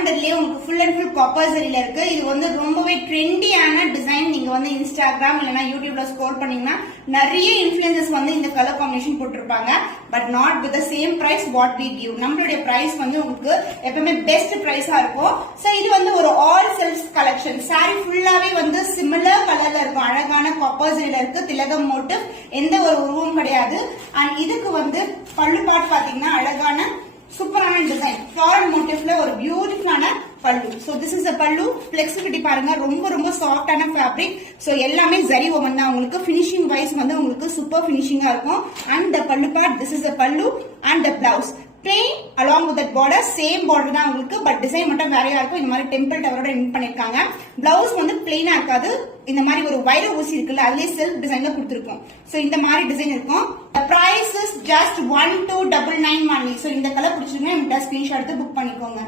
லாவெண்டர்லயே உங்களுக்கு full and full copper சரியில இருக்கு. இது வந்து ரொம்பவே ட்ரெண்டியான டிசைன். நீங்க வந்து இன்ஸ்டாகிராம் இல்லனா யூடியூப்ல ஸ்க்ரோல் பண்ணீங்கன்னா நிறைய இன்ஃப்ளூயன்சர்ஸ் வந்து இந்த கலர் காம்பினேஷன் போட்டிருப்பாங்க. But not with the same price what we give. நம்மளுடைய பிரைஸ் வந்து உங்களுக்கு எப்பவுமே பெஸ்ட் பிரைஸா இருக்கும். சோ இது வந்து ஒரு ஆல் செல்ஃப் கலெக்ஷன். சாரி ஃபுல்லாவே வந்து சிமிலர் கலர்ல இருக்கும். அழகான காப்பர் சரியில இருக்கு. திலகம் மோட்டிவ், எந்த ஒரு உருவம் கிடையாது. அண்ட் இதுக்கு வந்து பல்லு பார்ட் பாத்தீங்கன்னா அழகான சூப்பரான டிசைன் ஃபிளாரல் மோட்டிவ்ல ஒரு பியூட்டிஃபுல்லான பல்லு. சோ திஸ் இஸ் a பல்லு. ஃபிளெக்சிபிலிட்டி பாருங்க, ரொம்ப ரொம்ப சாஃப்டான ஃபேப்ரிக். சோ எல்லாமே ஜரி ஓவன் தான். உங்களுக்கு ஃபினிஷிங் வைஸ் வந்து உங்களுக்கு சூப்பர் ஃபினிஷிங்கா இருக்கும். அண்ட் த பல்லு பார்ட், திஸ் இஸ் a பல்லு and the blouse plain along with that border. Same border தான் உங்களுக்கு, பட் டிசைன் மட்டும் வேறையா இருக்கும். இந்த மாதிரி டெம்பிள் டவரோட எண்ட் பண்ணிருக்காங்க. பிளவுஸ் வந்து பிளெயினா இருக்காது. இந்த மாதிரி ஒரு வைர ஊசி இருக்குல்ல, அதுலயே செல்ஃப் டிசைன்ல கொடுத்திருக்கோம். சோ இந்த மாதிரி டிசைன் இருக்கும். The price is just 1299 only. So இந்த கலர் பிடிச்சிருந்தா இந்த ஸ்கிரீன்ஷாட் எடுத்து புக் பண்ணிக்கோங்க.